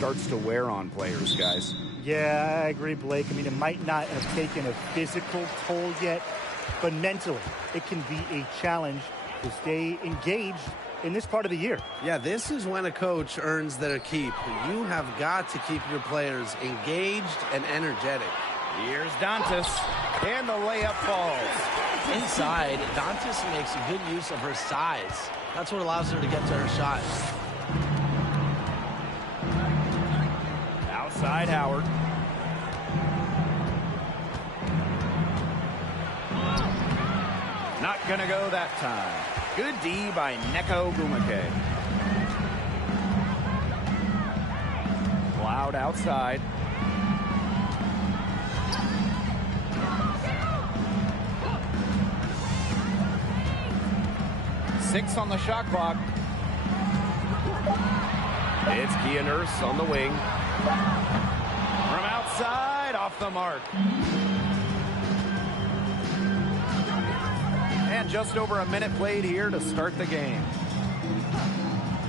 starts to wear on players, guys. Yeah, I agree, Blake. I mean, it might not have taken a physical toll yet, but mentally, it can be a challenge to stay engaged in this part of the year. Yeah, this is when a coach earns their keep. You have got to keep your players engaged and energetic. Here's Dantas, and the layup falls. Inside, Dantas makes a good use of her size. That's what allows her to get to her shot. Outside Howard. Not gonna go that time. Good D by Neko Gumake. Cloud outside. Six on the shot clock. It's Kia Nurse on the wing. From outside, off the mark. And just over a minute played here to start the game.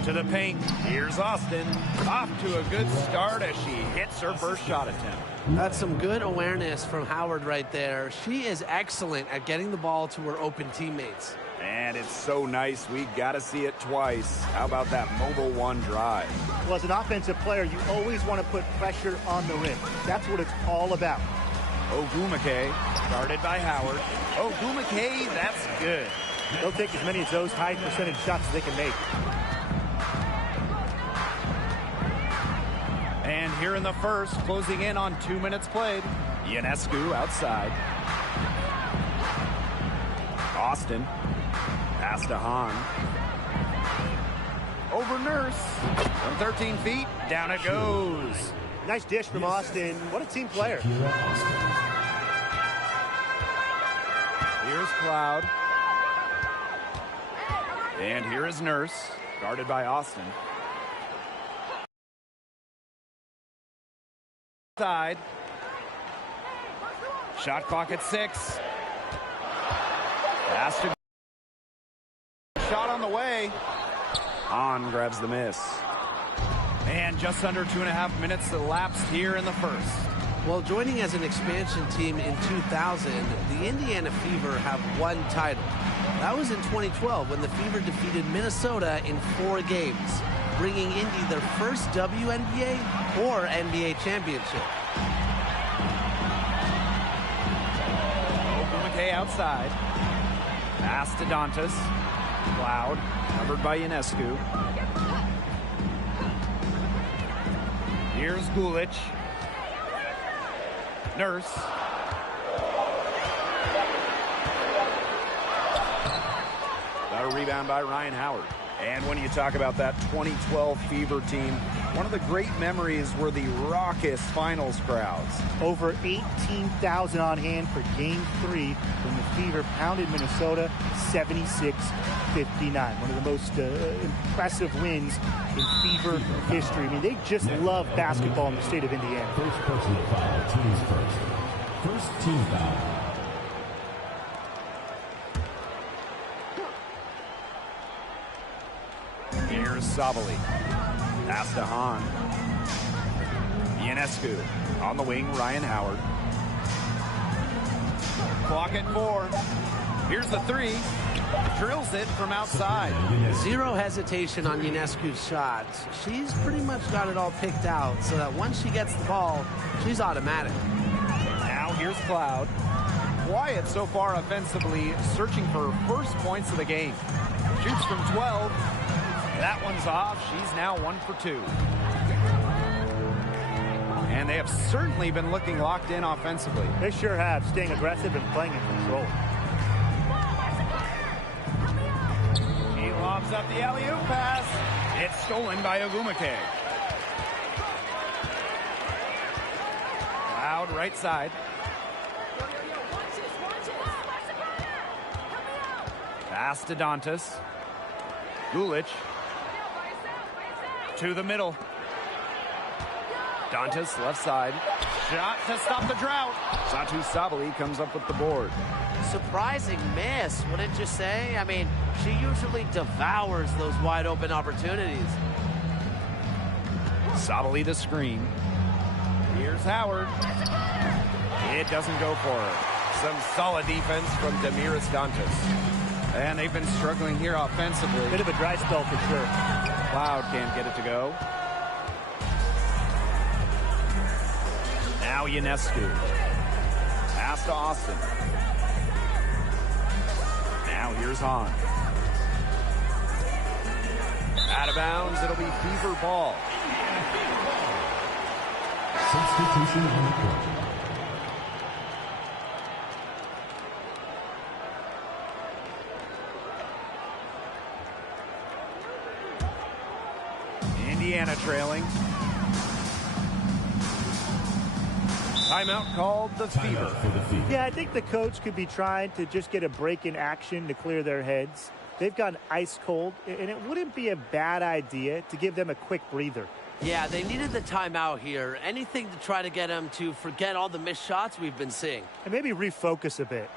To the paint, here's Austin. Off to a good start as she hits her first shot attempt. That's some good awareness from Howard right there. She is excellent at getting the ball to her open teammates. And it's so nice, we got to see it twice. How about that mobile one drive? Well, as an offensive player, you always want to put pressure on the rim. That's what it's all about. Ogumake, guarded by Howard. Ogumake, that's good. They'll take as many of those high percentage shots as they can make. And here in the first, closing in on 2 minutes played. Ionescu outside. Austin. Pass to Hahn. Over Nurse. From 13 feet, down it goes. Nice dish from Austin. What a team player. Here's Cloud. And here is Nurse, guarded by Austin. Side. Shot clock at 6. Pass to shot on the way. Hahn grabs the miss. And just under 2.5 minutes elapsed here in the first. Well, joining as an expansion team in 2000, the Indiana Fever have one title. That was in 2012 when the Fever defeated Minnesota in 4 games, bringing Indy their first WNBA or NBA championship. Ogumake outside. Pass to Dantas. Cloud, covered by Ionescu. Here's Gulich. Nurse. Got a rebound by Ryan Howard. And when you talk about that 2012 Fever team, one of the great memories were the raucous finals crowds. Over 18,000 on hand for Game 3 when the Fever pounded Minnesota 76-59. One of the most impressive wins in Fever history. I mean, they just love basketball in the state of Indiana. First personal foul, teams first. First team foul. Here's Sabali. Pass to Hahn. Ionescu on the wing, Ryan Howard. Clock at 4. Here's the 3. Drills it from outside. Zero hesitation on Ionescu's shot. She's pretty much got it all picked out so that once she gets the ball, she's automatic. Now here's Cloud. Quiet so far offensively, searching for her first points of the game. Shoots from 12. That one's off. She's now 1 for 2. And they have certainly been looking locked in offensively. They sure have, staying aggressive and playing in control. He lobs up the alley-oop pass. It's stolen by Ogumake. Cloud right side. Pass to Dantas. Gulich. To the middle. Dantas left side. Shot to stop the drought. Satu Sabali comes up with the board. Surprising miss, wouldn't you say? I mean, she usually devours those wide open opportunities. Sobely the screen. Here's Howard. It doesn't go for her. Some solid defense from Damiris Dantas. And they've been struggling here offensively. Bit of a dry spell for sure. Cloud can't get it to go. Now Ionescu. Pass to Austin. Now here's Hahn. Out of bounds, it'll be Fever ball. Substitution on the court. Indiana trailing. Timeout called the Fever. For the Fever. Yeah, I think the coach could be trying to just get a break in action to clear their heads. They've gone ice cold, and it wouldn't be a bad idea to give them a quick breather. Yeah, they needed the timeout here. Anything to try to get them to forget all the missed shots we've been seeing. And maybe refocus a bit.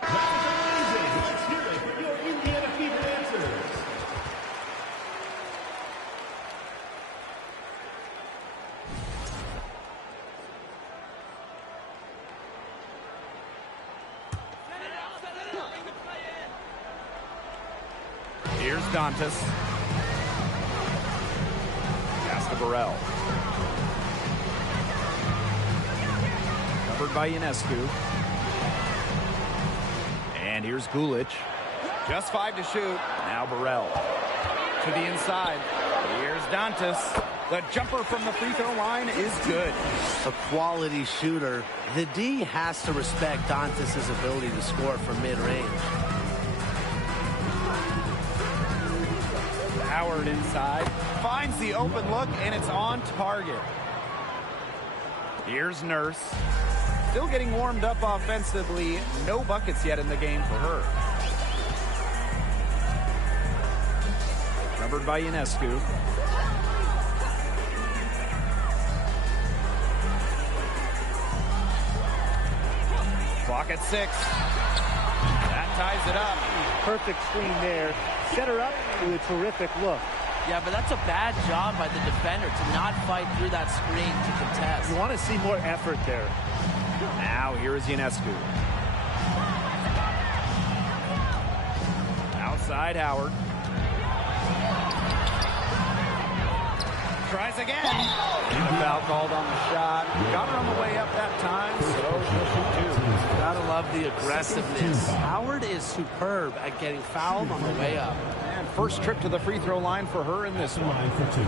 Let's hear it for your Indiana Fever answers. Here's Dantas. Pass to Burrell. Covered by Ionescu. And here's Gulic. Just 5 to shoot. Now Burrell. To the inside. Here's Dantas. The jumper from the free throw line is good. A quality shooter. The D has to respect Dantas' ability to score from mid-range. Howard inside. Finds the open look, and it's on target. Here's Nurse. Still getting warmed up offensively. No buckets yet in the game for her. Covered by Ionescu. Clock at 6. That ties it up. Perfect screen there. Set her up with a terrific look. Yeah, but that's a bad job by the defender to not fight through that screen to contest. You want to see more effort there. Now here is Ionescu. Outside Howard. Tries again. And a foul called on the shot. Got her on the way up that time, so she'll shoot 2. Gotta love the aggressiveness. Howard is superb at getting fouled on the way up. And first trip to the free throw line for her in this one. Line for 2.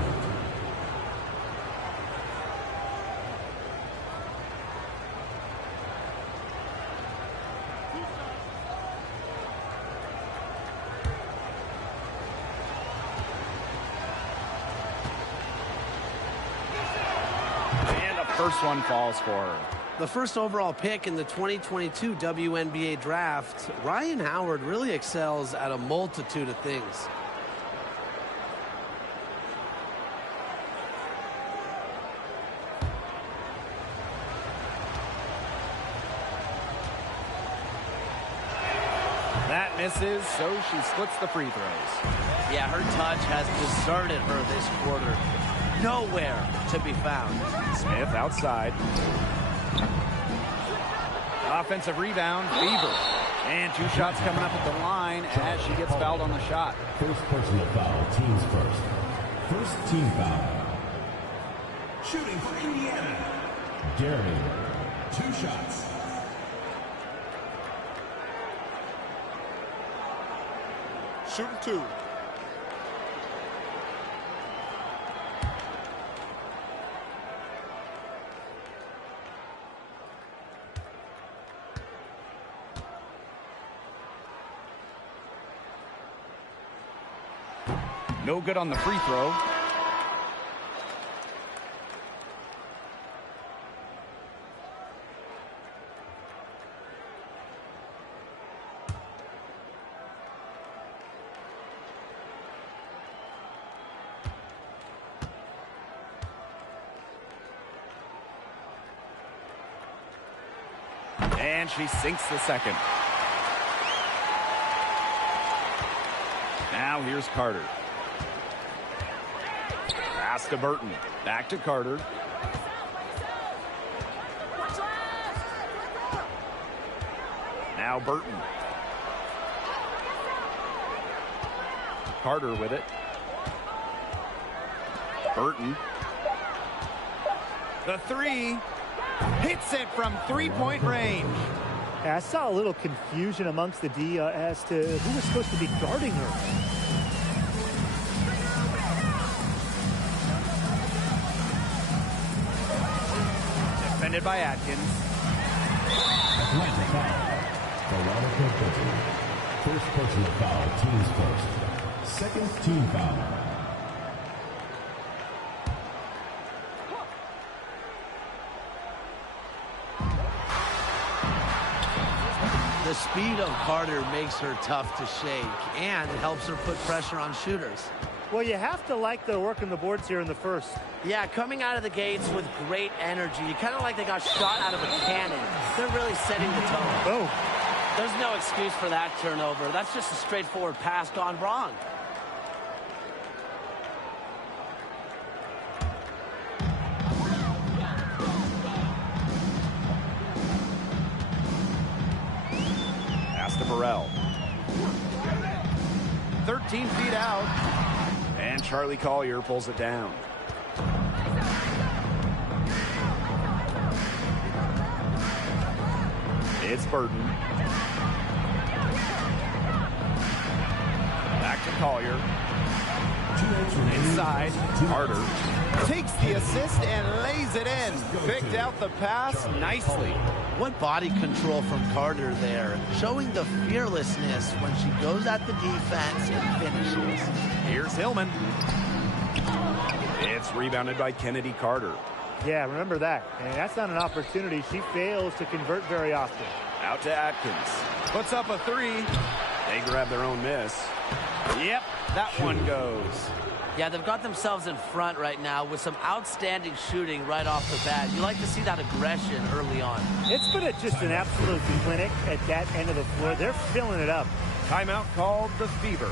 First one falls for her. The first overall pick in the 2022 WNBA draft, Ryan Howard really excels at a multitude of things. That misses, so she splits the free throws. Yeah, her touch has deserted her this quarter. Nowhere to be found. Smith outside. Offensive rebound, Fever. And 2 shots coming up at the line as she gets fouled on the shot. First personal foul, teams first. First team foul. Shooting for Indiana. Gary, 2 shots. Shooting 2. No good on the free throw. And she sinks the second. Now here's Carter. Pass to Burton. Back to Carter. Now Burton. Carter with it. Burton. The 3. Hits it from 3-point range. Yeah, I saw a little confusion amongst the D as to who was supposed to be guarding her. Defended by Atkins. Atlanta foul. Veronica Benton. First personal foul, teams first. Second team foul. The speed of Carter makes her tough to shake, and it helps her put pressure on shooters. Well, you have to like their work on the boards here in the first. Yeah, coming out of the gates with great energy, kind of like they got shot out of a cannon. They're really setting the tone. Oh. There's no excuse for that turnover. That's just a straightforward pass gone wrong. Pass to Burrell. 13 feet out. And Charlie Collier pulls it down. It's Burton. Back to Collier. Inside. Carter takes the assist and lays it in. Picked out the pass nicely. What body control from Carter there, showing the fearlessness when she goes at the defense and finishes. Here's Hillman. It's rebounded by Kennedy Carter. Yeah, remember that. And that's not an opportunity she fails to convert very often. Out to Atkins. Puts up a 3. They grab their own miss. Yep, that one goes. Yeah, they've got themselves in front right now with some outstanding shooting right off the bat. You like to see that aggression early on. It's been just an absolute clinic at that end of the floor. They're filling it up. Timeout called the Fever.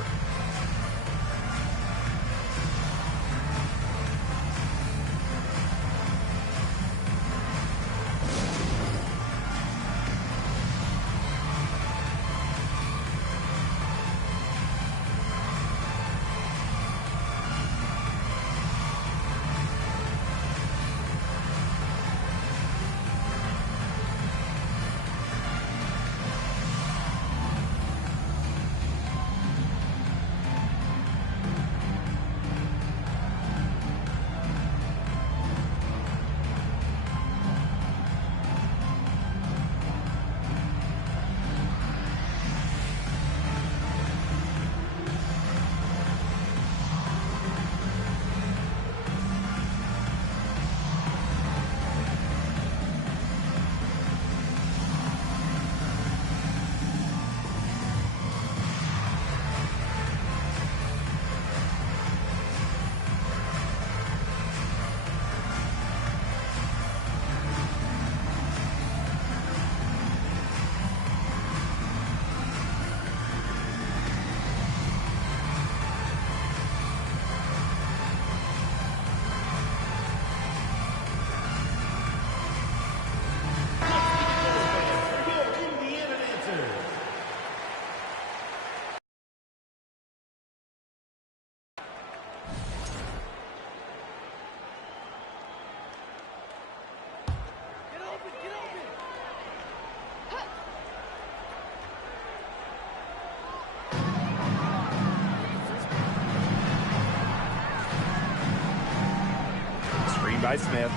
by Smith.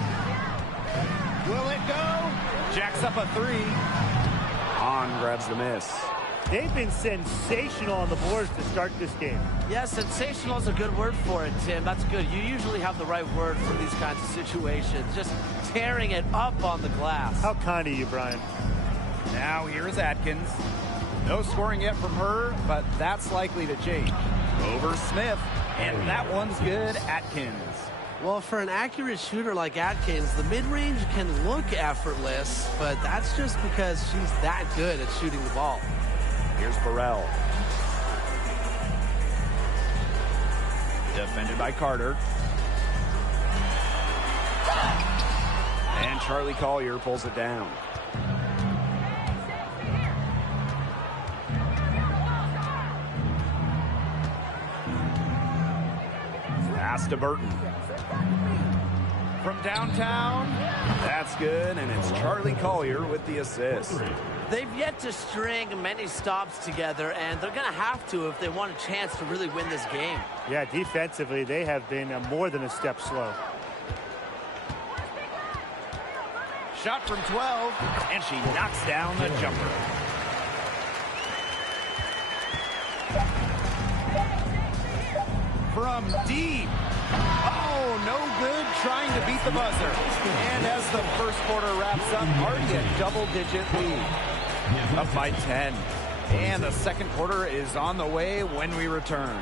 Will it go? Jacks up a three. Hahn grabs the miss. They've been sensational on the boards to start this game. Yeah, sensational is a good word for it, Tim. That's good. You usually have the right word for these kinds of situations. Just tearing it up on the glass. How kind of you, Brian. Now here's Atkins. No scoring yet from her, but that's likely to change. Over Smith, and that one's good. Atkins. Well, for an accurate shooter like Atkins, the mid-range can look effortless, but that's just because she's that good at shooting the ball. Here's Burrell. Defended by Carter. And Charlie Collier pulls it down. Pass to Burton. From downtown, that's good, and it's Charlie Collier with the assist. They've yet to string many stops together, and they're going to have to if they want a chance to really win this game. Yeah, defensively, they have been more than a step slow. Shot from 12, and she knocks down the jumper. From deep. Oh, no good, trying to beat the buzzer. And as the first quarter wraps up, already a double-digit lead. Up by 10. And the second quarter is on the way when we return.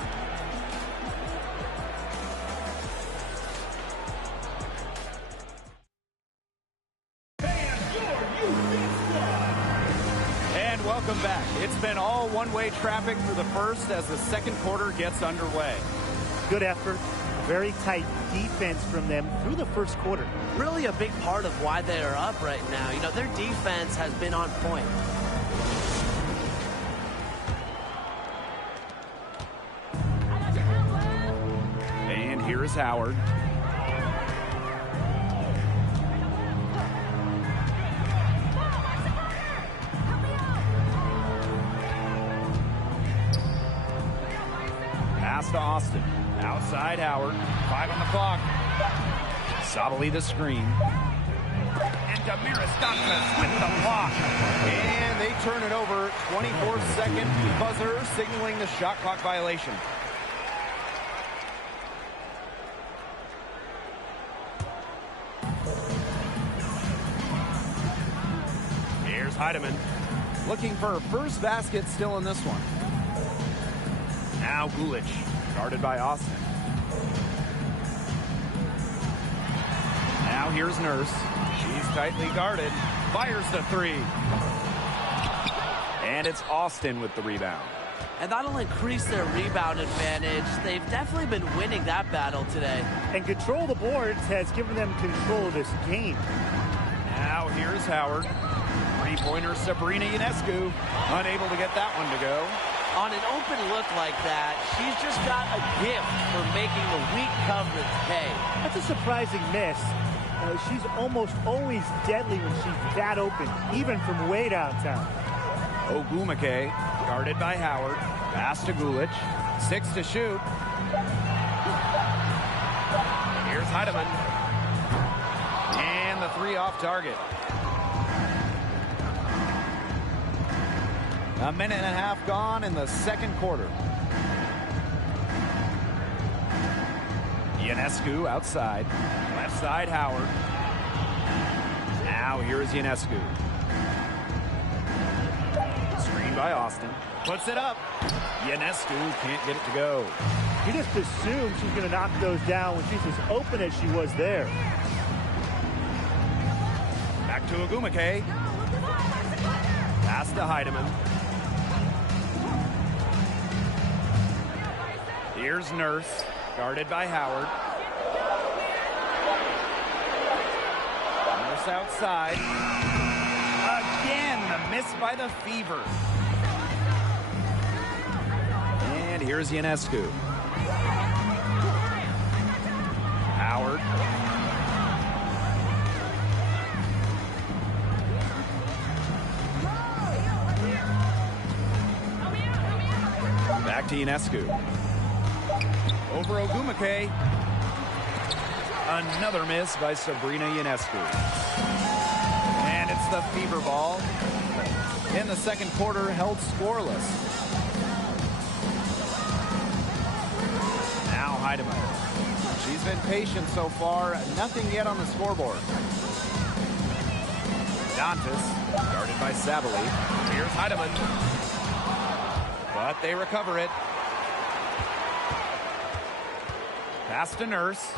And welcome back. It's been all one-way traffic through the first as the second quarter gets underway. Good effort. Very tight defense from them through the first quarter. Really a big part of why they are up right now. You know, their defense has been on point. And here's Howard. Pass to Austin. Outside Howard. 5 on the clock. Sabali the screen. And Damiris Dantas with the block. And they turn it over. 24-second buzzer signaling the shot clock violation. Here's Heidemann. Looking for her first basket still in this one. Now Gulich. Guarded by Austin. Now here's Nurse. She's tightly guarded. Fires the three. And it's Austin with the rebound. And that'll increase their rebound advantage. They've definitely been winning that battle today. And control the boards has given them control of this game. Now here's Howard. Three-pointer Sabrina Ionescu. Unable to get that one to go. On an open look like that, she's just got a gift for making the weak coverage pay. That's a surprising miss. She's almost always deadly when she's that open, even from way downtown. Ogumake, guarded by Howard. Pass to Gulich. 6 to shoot. Here's Heidemann. And the three off target. A minute and a half gone in the second quarter. Ionescu outside. Left side Howard. Now here's Ionescu. Screen by Austin. Puts it up. Ionescu can't get it to go. You just assume she's going to knock those down when she's as open as she was there. Back to Ogumake. Pass to Heidemann. Here's Nurse, guarded by Howard. Nurse outside. Again, the miss by the Fever. And here's Ionescu. Howard. Back to Ionescu. Over Ogumake. Another miss by Sabrina Ionescu. And it's the Fever ball. In the second quarter, held scoreless. Now Heidemann. She's been patient so far. Nothing yet on the scoreboard. Dantas, guarded by Sabali. Here's Heidemann. But they recover it. Pass to Nurse.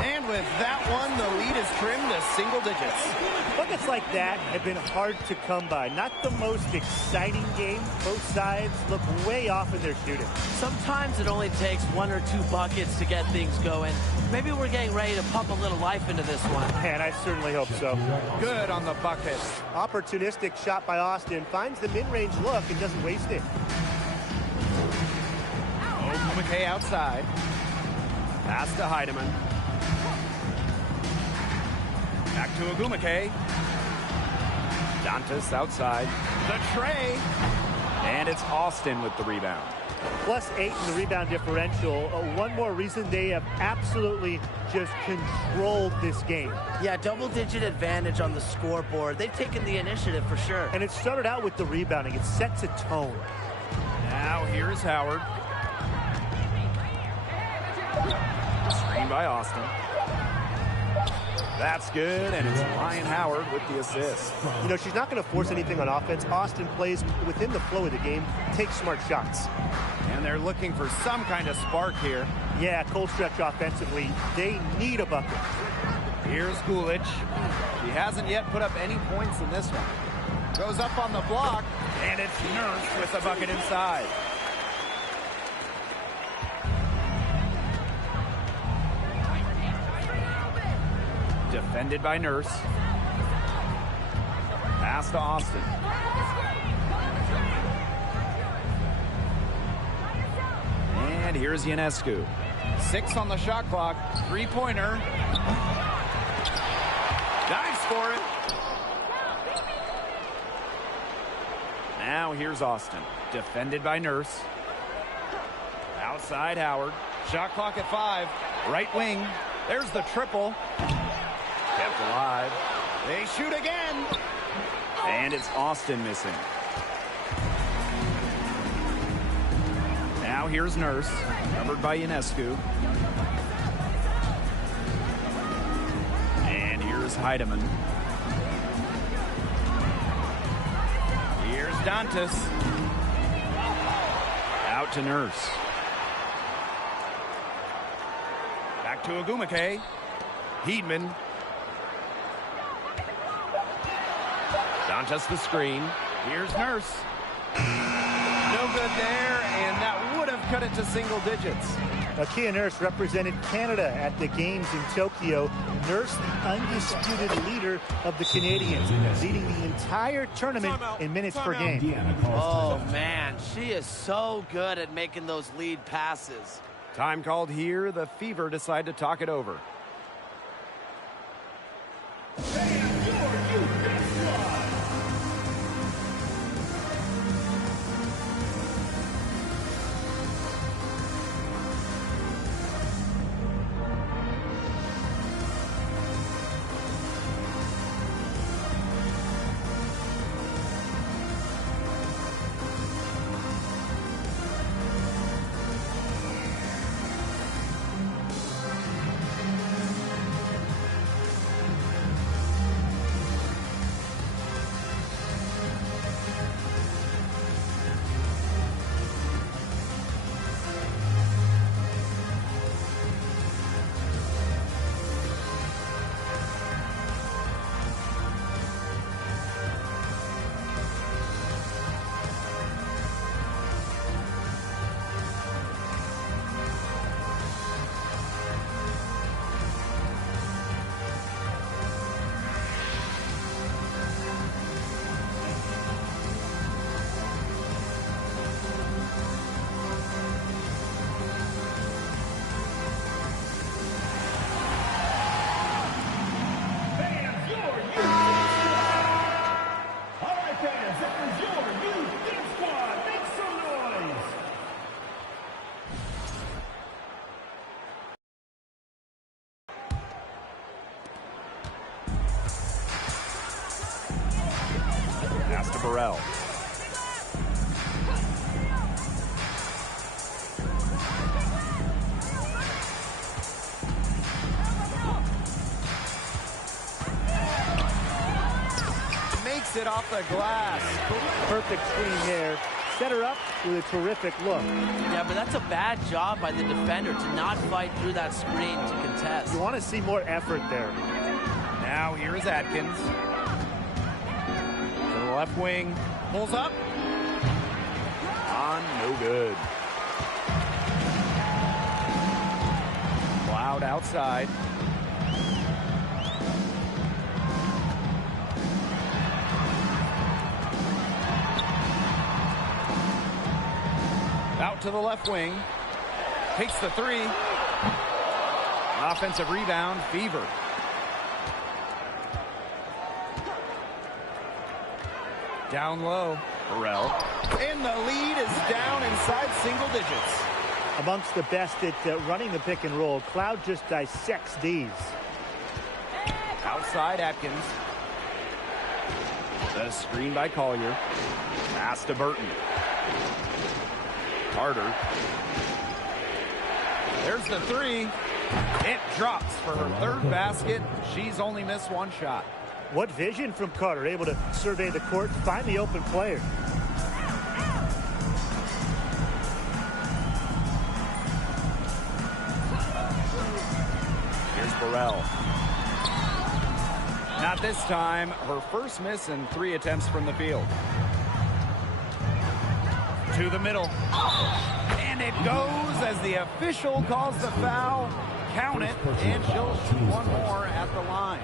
And with that one, the lead is trimmed to single digits. Buckets like that have been hard to come by. Not the most exciting game. Both sides look way off in their shooting. Sometimes it only takes 1 or 2 buckets to get things going. Maybe we're getting ready to pump a little life into this one. Man, I certainly hope so. Good on the bucket. Opportunistic shot by Austin. Finds the mid-range look and doesn't waste it. McKay outside. Pass to Heidemann. Back to Agumake. Dantas outside. The tray. And it's Austin with the rebound. +8 in the rebound differential. One more reason they have absolutely just controlled this game. Yeah, double-digit advantage on the scoreboard. They've taken the initiative for sure. And it started out with the rebounding. It sets a tone. Now here's Howard. Screen by Austin. That's good, and it's Ryan Howard with the assist. You know, she's not going to force anything on offense. Austin plays within the flow of the game, takes smart shots. And they're looking for some kind of spark here. Yeah, cold stretch offensively. They need a bucket. Here's Gulic. He hasn't yet put up any points in this one. Goes up on the block, and it's Nurse with the bucket inside. Defended by Nurse. Pass to Austin. And here's Ionescu. 6 on the shot clock. Three-pointer. Dives for it. Now here's Austin. Defended by Nurse. Outside Howard. Shot clock at 5. Right wing. There's the triple. Kept alive. They shoot again. And it's Austin missing. Now here's Nurse. Covered by Ionescu. And here's Heidemann. Here's Dantas. Out to Nurse. Back to Agumake. Heedman. Dantas the screen. Here's Nurse. No good there, and that would have cut it to single digits. Kia Nurse represented Canada at the games in Tokyo. Nurse, the undisputed leader of the Canadians, leading the entire tournament in minutes per game. Oh, man, she is so good at making those lead passes. Time called here. The Fever decide to talk it over. it off the glass. Perfect screen there. Set her up with a terrific look. Yeah, but that's a bad job by the defender to not fight through that screen to contest. You want to see more effort there. Now here is Atkins. To the left wing. Pulls up. On, no good. Cloud outside. Out to the left wing. Takes the three. Offensive rebound, Fever. Down low. Burrell. And the lead is down inside single digits. Amongst the best at running the pick and roll, Cloud just dissects these. Outside Atkins. The screen by Collier. Pass to Burton. Carter. There's the three. It drops for her third basket. She's only missed one shot. What vision from Carter, able to survey the court, find the open player. Here's Burrell. Not this time. Her first miss in 3 attempts from the field. To the middle. And it goes as the official calls the foul. Count it, and she'll shoot one more at the line.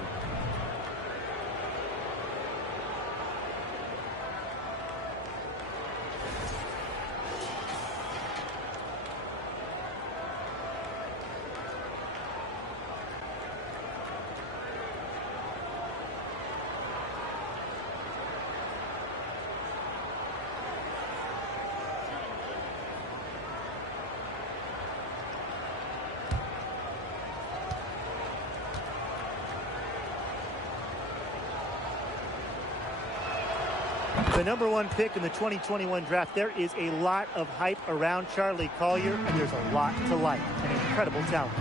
The #1 pick in the 2021 draft. There is a lot of hype around Charlie Collier, and there's a lot to like. An incredible talent.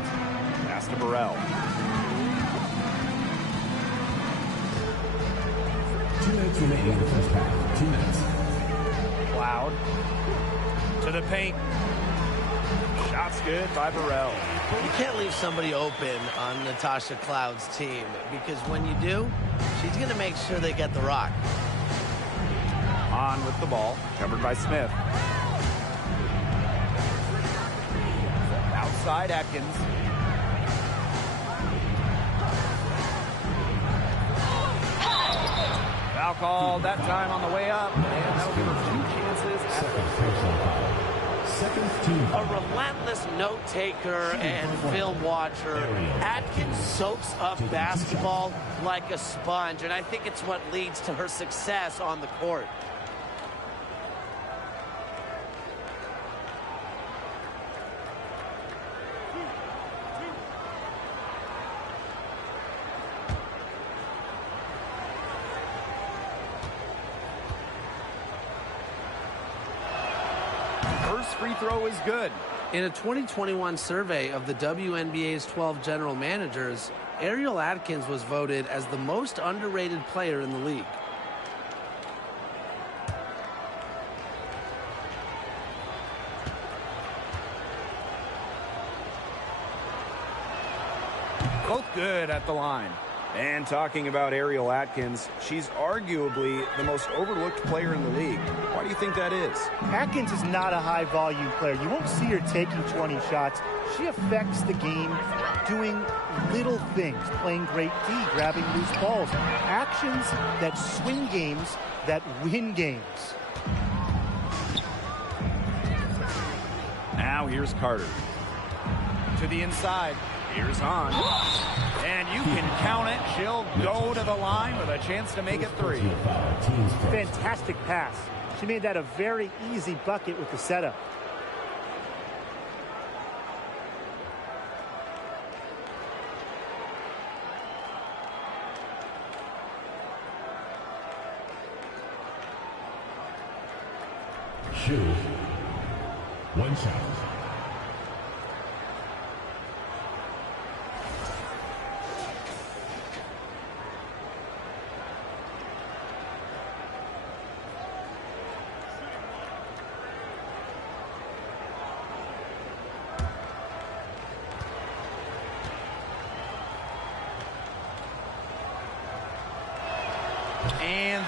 Pass to Burrell. 2 minutes remaining in the first half. 2 minutes. Cloud. To the paint. Shots good by Burrell. You can't leave somebody open on Natasha Cloud's team, because when you do, she's going to make sure they get the rock. On with the ball, covered by Smith. Outside Atkins. Foul called that time on the way up, and that'll give her 2 chances at the A relentless note taker and film watcher. Atkins soaks up basketball like a sponge, and I think it's what leads to her success on the court. free throw is good. In a 2021 survey of the WNBA's 12 general managers, Ariel Atkins was voted as the most underrated player in the league. Both good at the line. And talking about Ariel Atkins, she's arguably the most overlooked player in the league. Why do you think that is? Atkins is not a high-volume player. You won't see her taking 20 shots. She affects the game doing little things, playing great D, grabbing loose balls. Actions that swing games, that win games. Now here's Carter. To the inside. Here's Hahn. And you can count it. She'll go to the line with a chance to make it 3. Fantastic pass. She made that a very easy bucket with the setup. Shoot. One shot.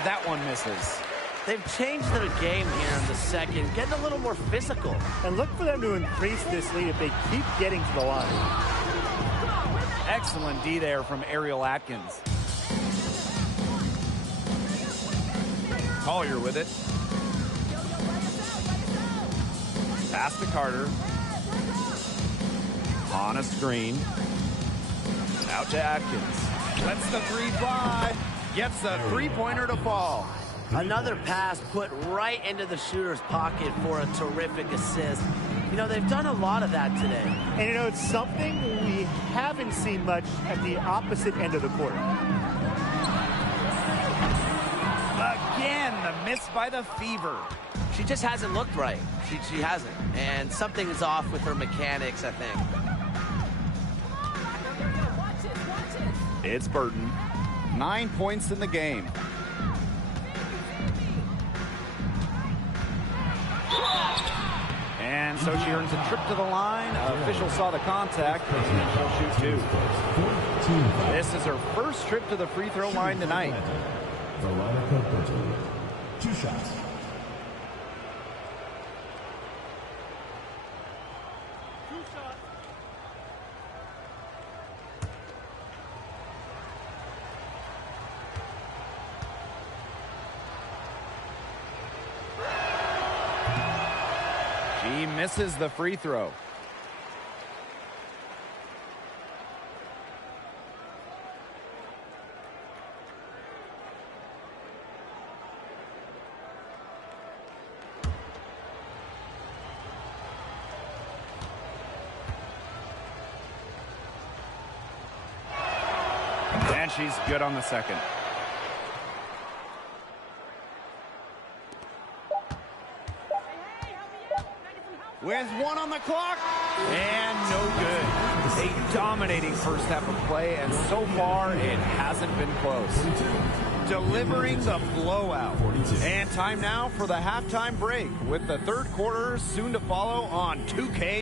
that one misses. They've changed their game here in the second, getting a little more physical. And look for them to increase this lead if they keep getting to the line. Excellent D there from Ariel Atkins. Collier with it. Pass to Carter. On a screen. Out to Atkins. Lets the three fly. Gets the three-pointer to fall. Another pass put right into the shooter's pocket for a terrific assist. You know, they've done a lot of that today. And you know, it's something we haven't seen much at the opposite end of the court. Again, the miss by the Fever. She just hasn't looked right. She hasn't. And something is off with her mechanics, I think. It's Burton. 9 points in the game. And so she earns a trip to the line. Official saw the contact, and she'll shoot two. This is her first trip to the free throw line tonight. Veronica Burton, 2 shots. She misses the free throw. And she's good on the second. With 1 on the clock, and no good. A dominating first half of play, and so far it hasn't been close. Delivering the blowout. And time now for the halftime break, with the third quarter soon to follow on 2K.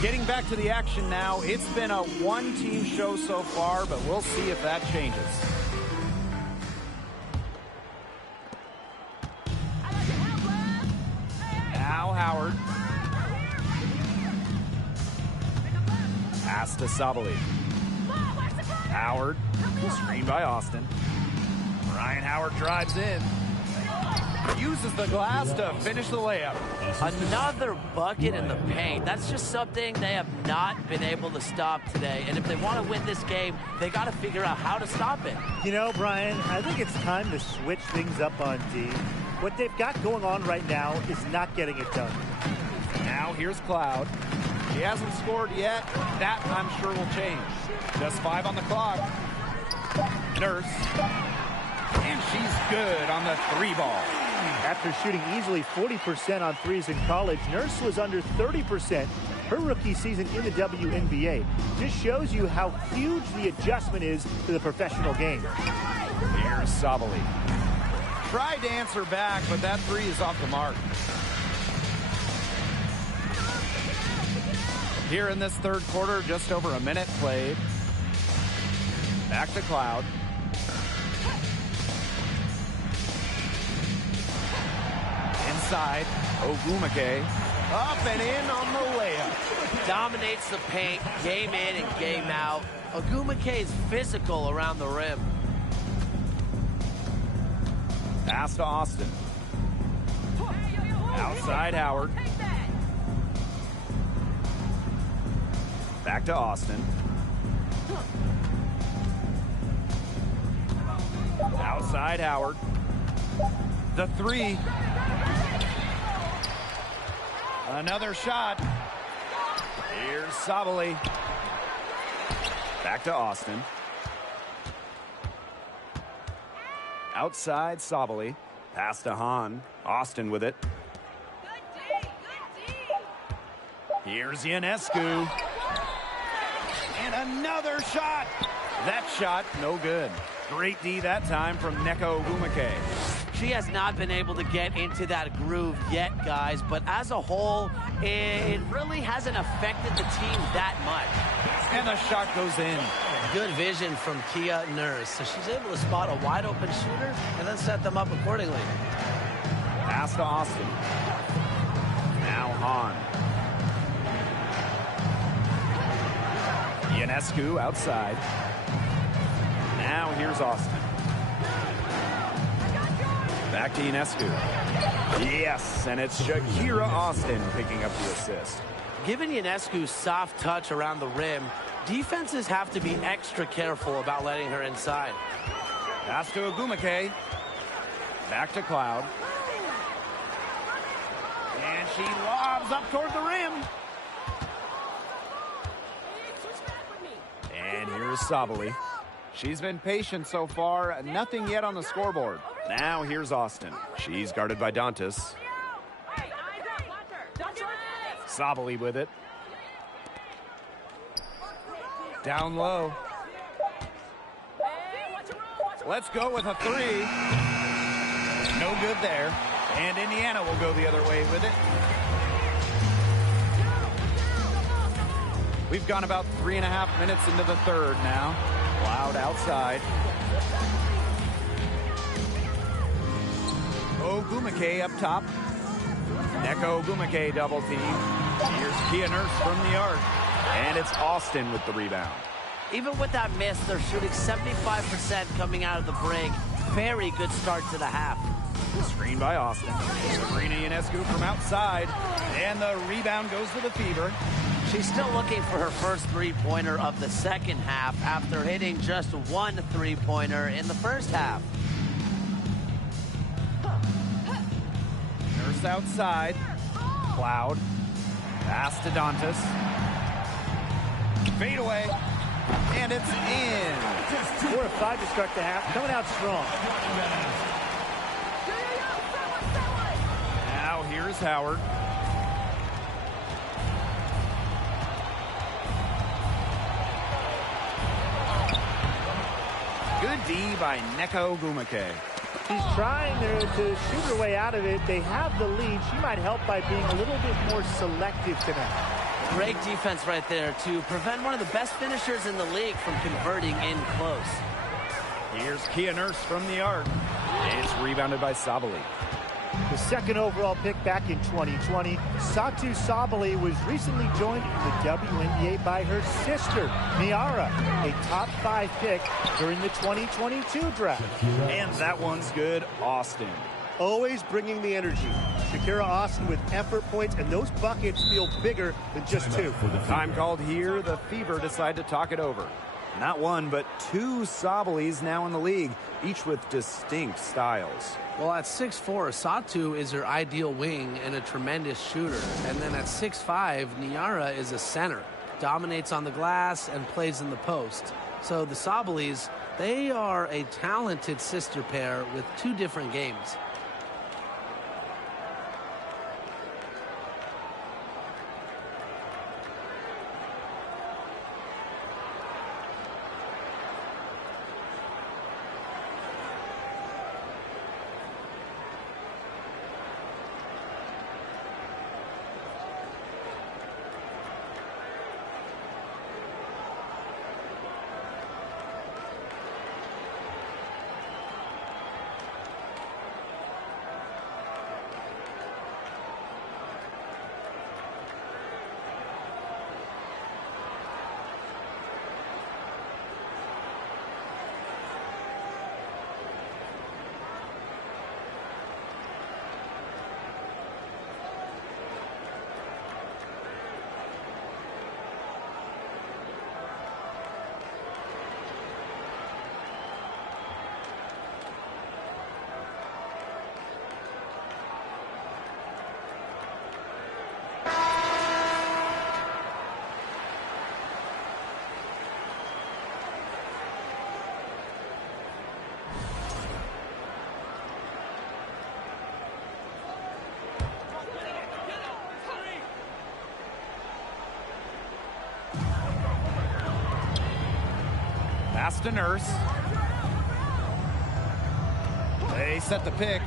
Getting back to the action now. It's been a one-team show so far, but we'll see if that changes. Now Howard. Pass to Sabali. Howard. Screened by Austin. Ryan Howard drives in. Uses the glass to finish the layup. Another bucket in the paint. That's just something they have not been able to stop today. And if they want to win this game, they got to figure out how to stop it. You know, Brian, I think it's time to switch things up on D. What they've got going on right now is not getting it done. Now here's Cloud. He hasn't scored yet. That, I'm sure, will change. Just 5 on the clock. Nurse. And she's good on the 3 ball. After shooting easily 40% on threes in college, Nurse was under 30% her rookie season in the WNBA. Just shows you how huge the adjustment is to the professional game. Here's Sabali. Tried to answer back, but that 3 is off the mark. Here in this third quarter, just over a minute played. Back to Cloud. Inside, Ogumake. Up and in on the layup. Dominates the paint, game in and game out. Ogumake is physical around the rim. Pass to Austin. Outside Howard. Back to Austin. Outside Howard. The three. Another shot. Here's Sabali. Back to Austin. Outside Sabali. Pass to Hahn. Austin with it. Here's Ionescu. And another shot. That shot, no good. Great D that time from Neko Ogumake. She has not been able to get into that groove yet, guys, but as a whole, it really hasn't affected the team that much. And the shot goes in. Good vision from Kia Nurse. So she's able to spot a wide open shooter and then set them up accordingly. Pass to Austin. Now Hahn. Ionescu outside. Now here's Austin. Back to Ionescu. Yes, and it's Shakira Austin picking up the assist. Given Ionescu's soft touch around the rim, defenses have to be extra careful about letting her inside. Pass to Ogumake. Back to Cloud. And she lobs up toward the rim. And here's Sabali. She's been patient so far. Nothing yet on the scoreboard. Now here's Austin. She's guarded by Dantas. Sabali with it. Down low. Let's go with a three. No good there. And Indiana will go the other way with it. We've gone about 3.5 minutes into the third now. Cloud outside. Ogumake up top. Neko Ogumake double team. Here's Kia Nurse from the arc. And it's Austin with the rebound. Even with that miss, they're shooting 75% coming out of the break. Very good start to the half. Screen by Austin. Sabrina Ionescu from outside. And the rebound goes to the Fever. She's still looking for her first three-pointer of the second half after hitting just one three-pointer in the first half. Nurse outside. Cloud. Pass to Dantas. Fade away. And it's in. 4 of 5 to start the half. Coming out strong. Now here's Howard. Good D by Neko Ogumake. She's trying to shoot her way out of it. They have the lead. She might help by being a little bit more selective tonight. Great defense right there to prevent one of the best finishers in the league from converting in close. Here's Kia Nurse from the arc. It's rebounded by Sabali. The second overall pick back in 2020, Satou Sabali was recently joined in the WNBA by her sister, Niara, a top 5 pick during the 2022 draft. And that one's good, Austin. Always bringing the energy. Shakira Austin with effort points, and those buckets feel bigger than just 2. Time called here. The Fever decide to talk it over. Not one, but 2 Sabalis now in the league, each with distinct styles. Well, at 6'4", Satou is her ideal wing and a tremendous shooter. And then at 6'5", Niara is a center, dominates on the glass and plays in the post. So the Sabalis, they are a talented sister pair with 2 different games. Pass to Nurse. They set the pick.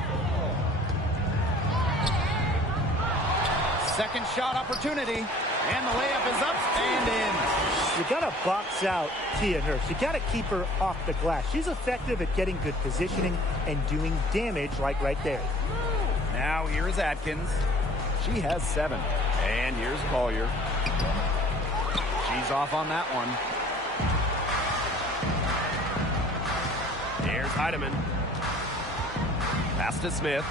Second shot opportunity. And the layup is up and in. You got to box out Tia Nurse. You got to keep her off the glass. She's effective at getting good positioning and doing damage like right there. Now here's Atkins. She has 7. And here's Collier. She's off on that one. Here's Heidemann. Pass to Smith.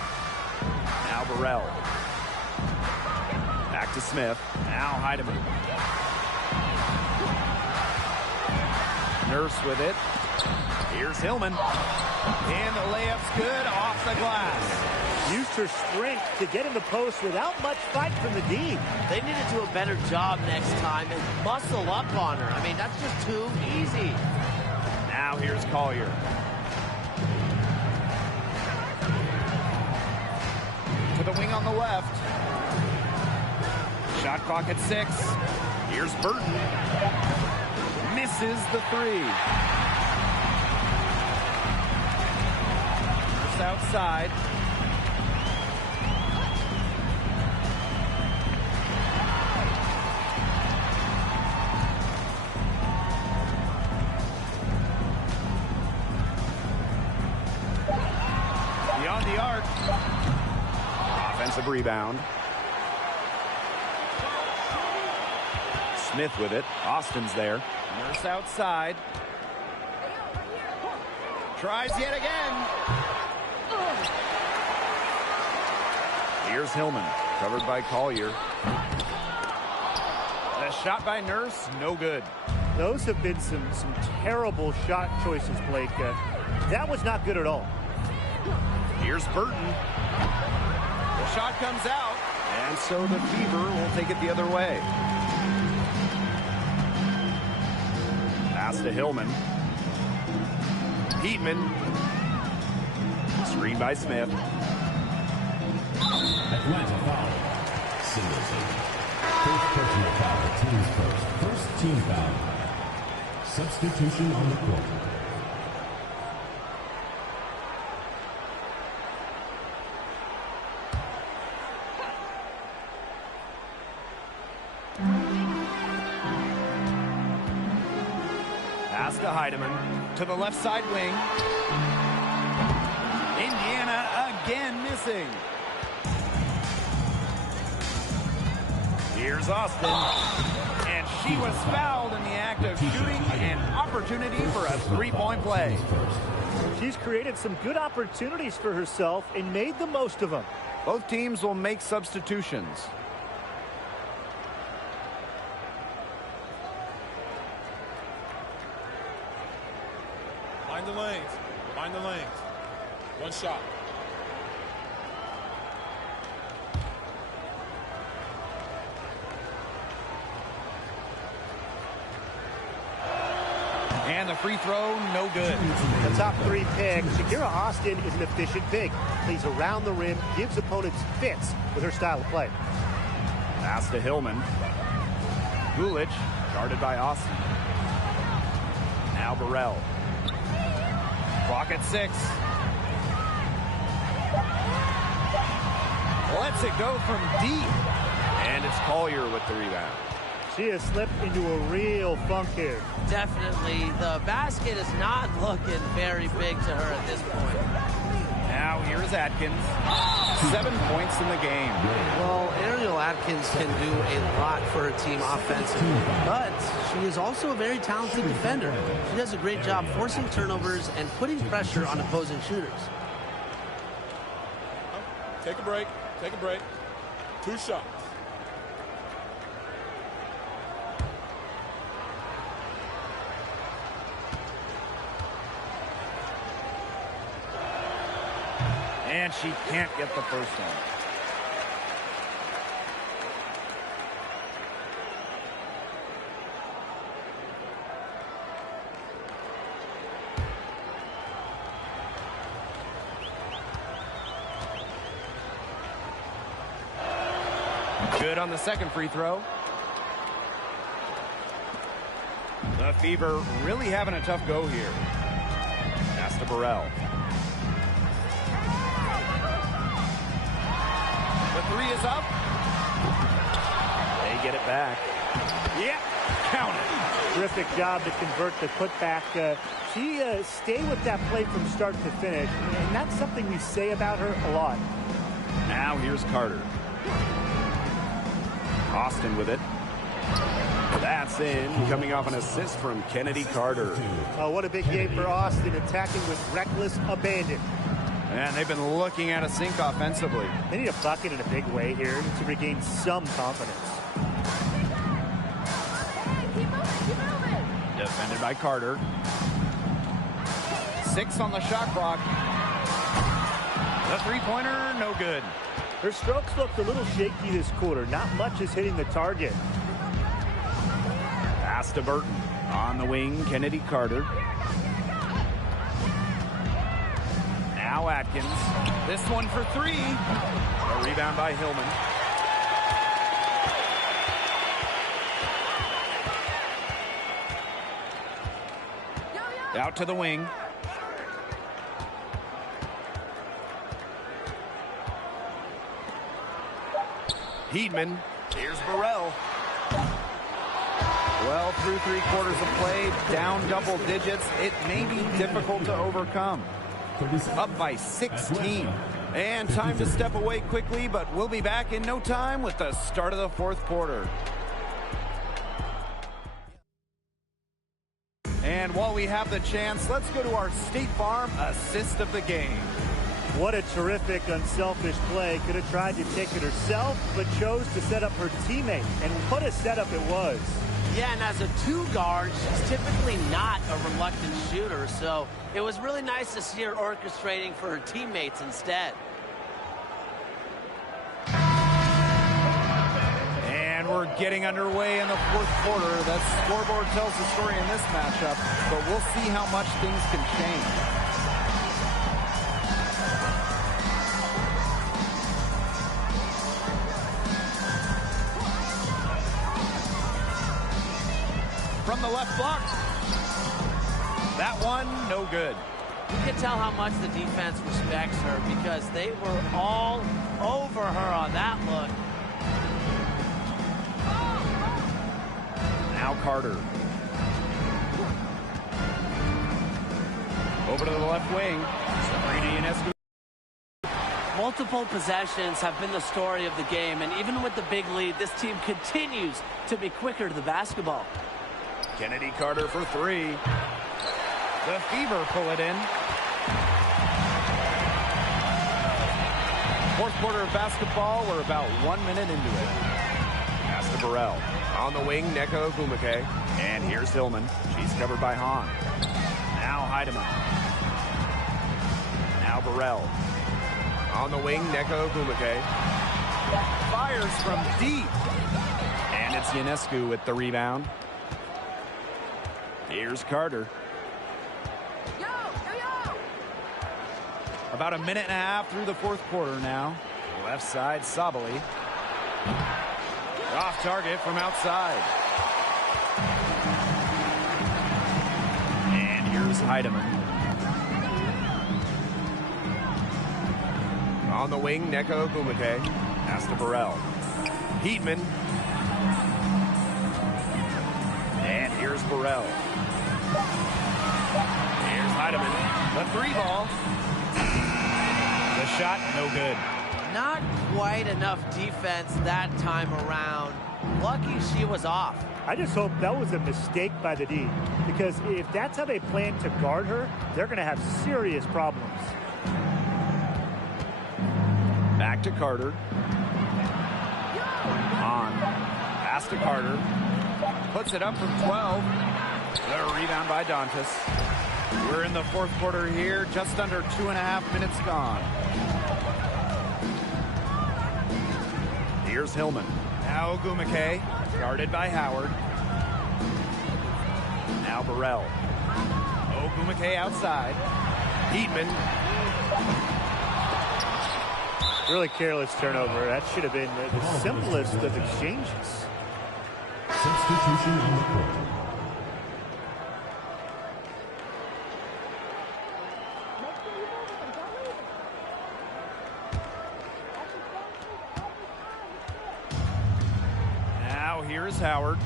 Now Burrell. Back to Smith. Now Heidemann. Nurse with it. Here's Hillman. And the layup's good off the glass. Used her strength to get in the post without much fight from the D. They need to do a better job next time and muscle up on her. I mean, that's just too easy. Now here's Collier. To the wing on the left. Shot clock at 6. Here's Burton. Misses the 3. Just outside. Beyond the arc. Offensive rebound. Smith with it. Austin's there. Nurse outside. Tries yet again. Here's Hillman. Covered by Collier. A shot by Nurse. No good. Those have been some terrible shot choices, Blake. That was not good at all. Here's Burton. The shot comes out. And so the Fever will take it the other way. Pass to Hillman. Heatman. Screen by Smith. Atlanta foul. Single team. First personal foul. Teams first. First team foul. Substitution on the court. Pass to Heidemann. To the left side wing. Indiana again missing. Here's Austin. And she was fouled in the act of shooting an opportunity for a three-point play. She's created some good opportunities for herself and made the most of them. Both teams will make substitutions. Find the lanes. Find the lanes. One shot. And the free throw, no good. The top 3 pick. Shakira Austin is an efficient big. Plays around the rim, gives opponents fits with her style of play. Pass to Hillman. Gulich, guarded by Austin. Now Burrell. Clock at 6. Lets it go from deep. And it's Collier with the rebound. She has slipped into a real funk here. Definitely. The basket is not looking very big to her at this point. Now here's Atkins. 7 points in the game. Well, Ariel Atkins can do a lot for her team offensively, but she is also a very talented defender. She does a great job forcing turnovers and putting pressure on opposing shooters. Take a break. Take a break. 2 shots. And she can't get the first one. Good on the second free throw. The Fever really having a tough go here. Pass to Burrell. The three is up. They get it back. Yep, count it. Terrific job to convert the putback. She stayed with that play from start to finish, and that's something we say about her a lot. Now here's Carter. Austin with it. That's in, coming off an assist from Kennedy Carter. Oh, what a big game for Austin, attacking with reckless abandon. And they've been looking at a sink offensively. They need a bucket in a big way here to regain some confidence. Defended by Carter. 6 on the shot clock. The three-pointer, no good. Her strokes looked a little shaky this quarter. Not much is hitting the target. Pass to Burton. On the wing, Kennedy Carter. Now Atkins. This one for 3. A rebound by Hillman. Out to the wing. Heedman. Here's Burrell. Well, through 3 quarters of play, down double digits. It may be difficult to overcome. Up by 16. And time to step away quickly, but we'll be back in no time with the start of the 4th quarter. And while we have the chance, let's go to our State Farm assist of the game. What a terrific, unselfish play. Could have tried to take it herself, but chose to set up her teammate. And what a setup it was. Yeah, and as a 2 guard, she's typically not a reluctant shooter, so it was really nice to see her orchestrating for her teammates instead. And we're getting underway in the 4th quarter. That scoreboard tells the story in this matchup, but we'll see how much things can change. From the left block. That one, no good. You can tell how much the defense respects her because they were all over her on that look. Now Carter. Over to the left wing. Sabrina Ionescu. Multiple possessions have been the story of the game, and even with the big lead, this team continues to be quicker to the basketball. Kennedy Carter for 3. The Fever pull it in. 4th quarter of basketball. We're about 1 minute into it. Pass to Burrell. On the wing, Neko Ogumake. And here's Hillman. She's covered by Hahn. Now Heidemann. Now Burrell. On the wing, Neko Ogumake. Fires from deep. And it's Ionescu with the rebound. Here's Carter. About a minute and a half through the 4th quarter now. Left side, Sabali. Off target from outside. And here's Heidemann. On the wing, Neko Ogumake. Pass to Burrell. Heedman. And here's Burrell. Here's Heidemann. The 3 ball. The shot, no good. Not quite enough defense that time around. Lucky she was off. I just hope that was a mistake by the D, because if that's how they plan to guard her, they're going to have serious problems. Back to Carter. On. Pass to Carter. Puts it up from 12. The rebound by Dantas. We're in the 4th quarter here. Just under 2.5 minutes gone. Here's Hillman. Now Ogumake. Guarded by Howard. Now Burrell. Ogumake outside. Heedman. Really careless turnover. That should have been the simplest of exchanges. Substitution on the court. here's Howard.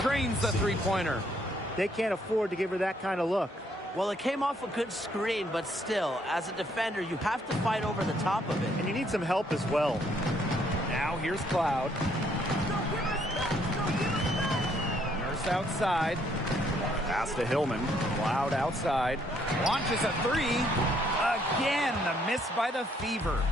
Drains the three-pointer. They can't afford to give her that kind of look. Well, it came off a good screen, but still, as a defender, you have to fight over the top of it. And you need some help as well. Now here's Cloud. Nurse outside. Pass to Hillman. Cloud outside. Launches a three. Again, the miss by the Fever.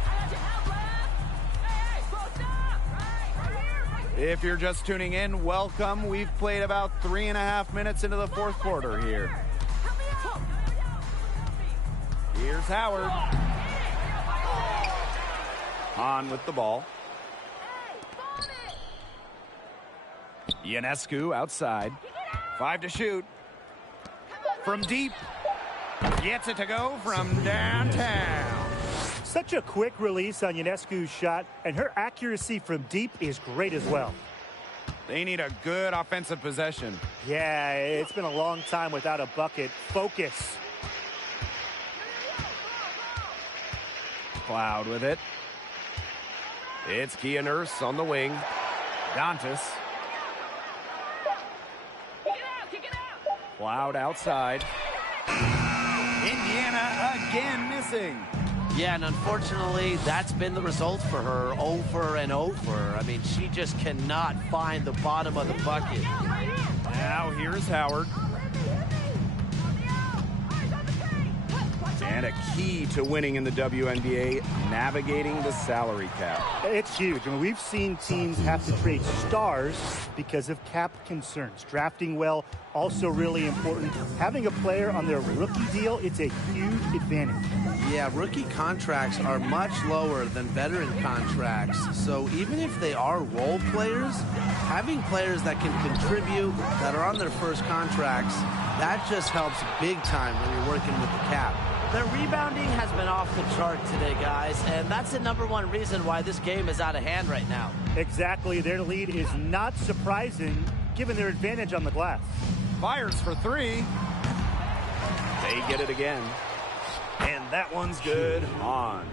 If you're just tuning in, welcome. We've played about 3.5 minutes into the fourth quarter here. Here's Howard. On with the ball. Ionescu outside. 5 to shoot. From deep. Gets it to go from downtown. Such a quick release on Ionescu's shot, and her accuracy from deep is great as well. They need a good offensive possession. Yeah, it's been a long time without a bucket. Focus. Cloud with it. It's Kia Nurse on the wing. Dantas. Cloud outside. Indiana again missing. Yeah, and unfortunately, that's been the result for her over and over. I mean, she just cannot find the bottom of the bucket. Now here's Howard. And a key to winning in the WNBA, navigating the salary cap. It's huge. I mean, we've seen teams have to trade stars because of cap concerns. Drafting well, also really important. Having a player on their rookie deal, it's a huge advantage. Yeah, rookie contracts are much lower than veteran contracts. So even if they are role players, having players that can contribute, that are on their first contracts, that just helps big time when you're working with the cap. Their rebounding has been off the chart today, guys, and that's the #1 reason why this game is out of hand right now. Exactly. Their lead is not surprising given their advantage on the glass. Fires for three. They get it again. And that one's good on.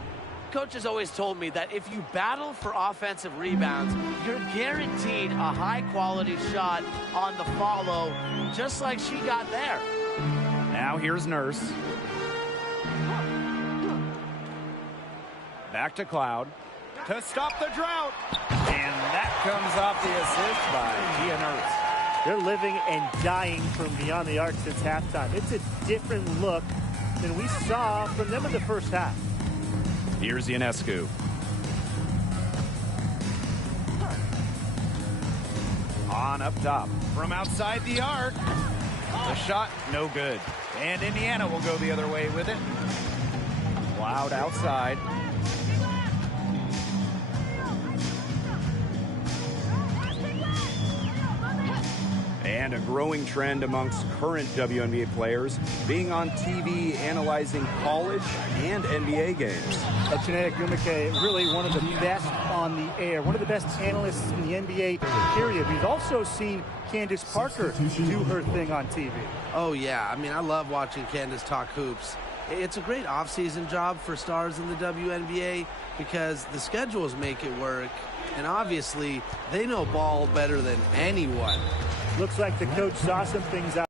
Coach has always told me that if you battle for offensive rebounds, you're guaranteed a high-quality shot on the follow, just like she got there. Now here's Nurse. Back to Cloud to stop the drought. And that comes off the assist by Kia Nurse. They're living and dying from beyond the arc since halftime. It's a different look than we saw from them in the first half. Here's Ionescu. On up top. From outside the arc. The shot, no good. And Indiana will go the other way with it. Cloud outside. And a growing trend amongst current WNBA players being on TV analyzing college and NBA games. Chinea Gumake, really one of the best on the air, one of the best analysts in the NBA, period. We've also seen Candace Parker do her thing on TV. Oh, yeah. I mean, I love watching Candace talk hoops. It's a great off-season job for stars in the WNBA because the schedules make it work, and obviously, they know ball better than anyone. Looks like the coach saw some things out,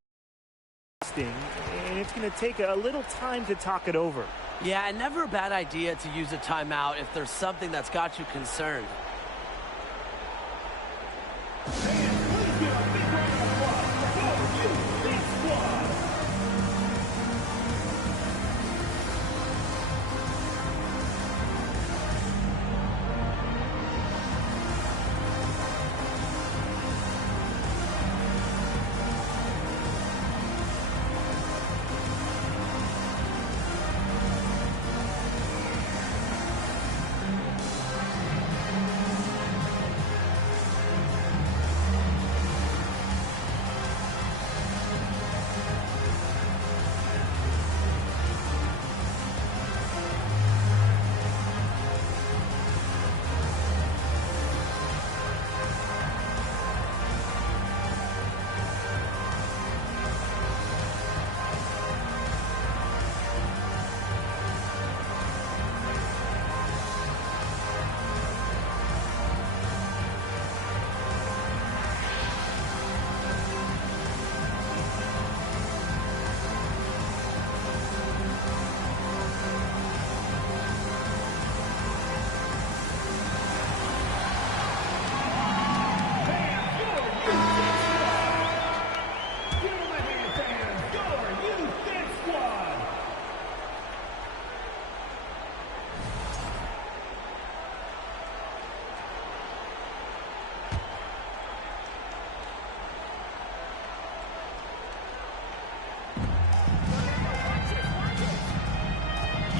and it's going to take a little time to talk it over. Yeah, and never a bad idea to use a timeout if there's something that's got you concerned.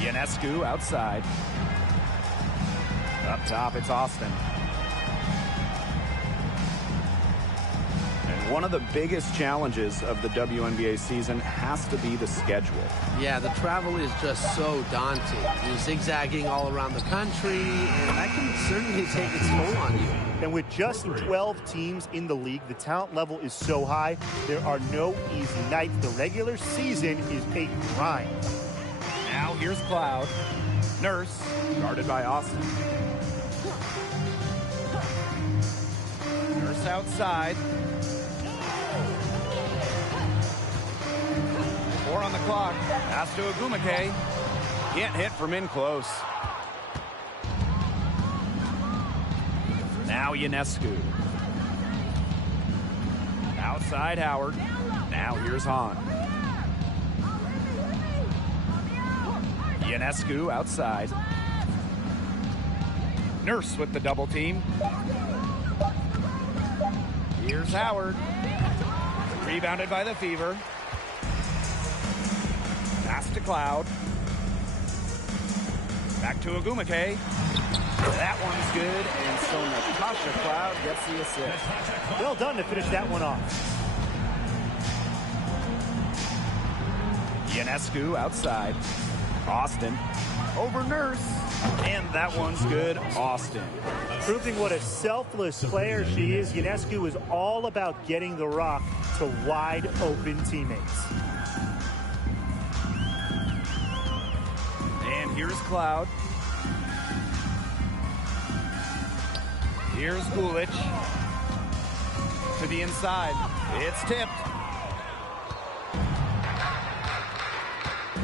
Ionescu outside. Up top, it's Austin. And one of the biggest challenges of the WNBA season has to be the schedule. Yeah, the travel is just so daunting. You're zigzagging all around the country, and that can certainly take its toll on you. And with just 12 teams in the league, the talent level is so high, there are no easy nights. The regular season is a grind. Now here's Cloud. Nurse, guarded by Austin. Nurse outside. 4 on the clock. Pass to Agumake. Can't hit from in close. Now Ionescu. Outside Howard. Now here's Hahn. Ionescu outside. Nurse with the double team. Here's Howard. Rebounded by the Fever. Pass to Cloud. Back to Agumake. That one's good, and so Natasha Cloud gets the assist. Well done to finish that one off. Ionescu outside. Austin over Nurse, and that one's good. Austin. Proving what a selfless player she is, Ionescu is all about getting the rock to wide open teammates. And here's Cloud. Here's Gulic. To the inside. It's tipped.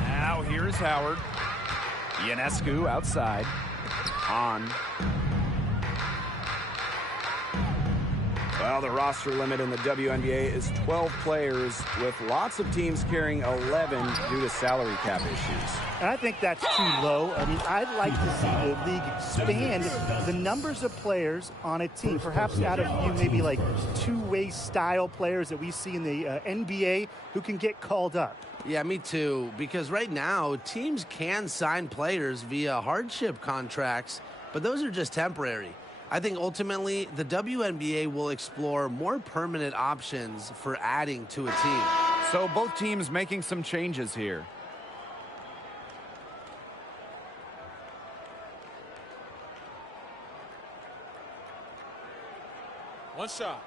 Now here's Howard. Ionescu outside. On. Well, the roster limit in the WNBA is 12 players, with lots of teams carrying 11 due to salary cap issues. And I think that's too low. I mean, I'd like to see the league expand the numbers of players on a team. Perhaps add a few maybe like two-way style players that we see in the NBA who can get called up. Yeah, me too, because right now teams can sign players via hardship contracts, but those are just temporary. I think ultimately the WNBA will explore more permanent options for adding to a team. So both teams making some changes here. One shot.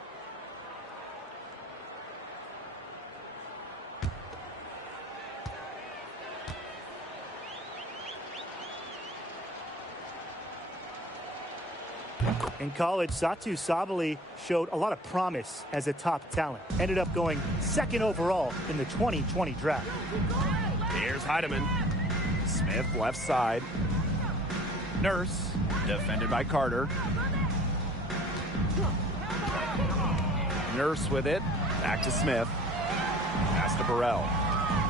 In college, Satu Sabali showed a lot of promise as a top talent. Ended up going second overall in the 2020 draft. Here's Heidemann. Smith left side. Nurse, defended by Carter. Nurse with it. Back to Smith. Pass to Burrell.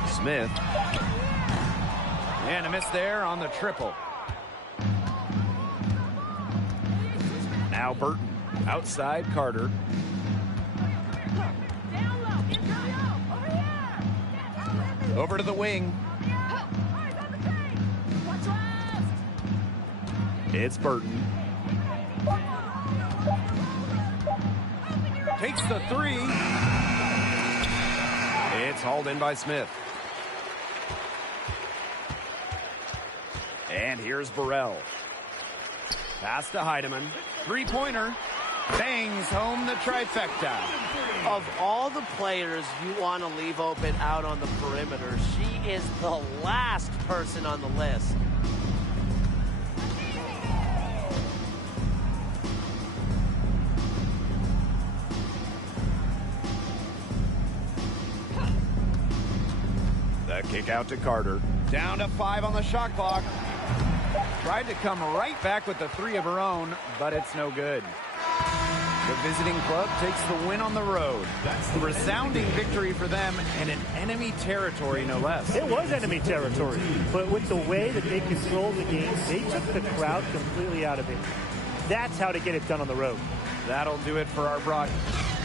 Smith. And a miss there on the triple. Now Burton. Outside Carter. Over to the wing. It's Burton. Takes the three. It's hauled in by Smith. And here's Burrell. Pass to Heidemann. Three-pointer. Bangs home the trifecta. Of all the players you want to leave open out on the perimeter, she is the last person on the list. The kick out to Carter. Down to 5 on the shot clock. Tried to come right back with the three of her own, but it's no good. The visiting club takes the win on the road. That's a resounding victory for them, and in enemy territory, no less. It was enemy territory, but with the way that they controlled the game, they took the crowd completely out of it. That's how to get it done on the road. That'll do it for our broadcast.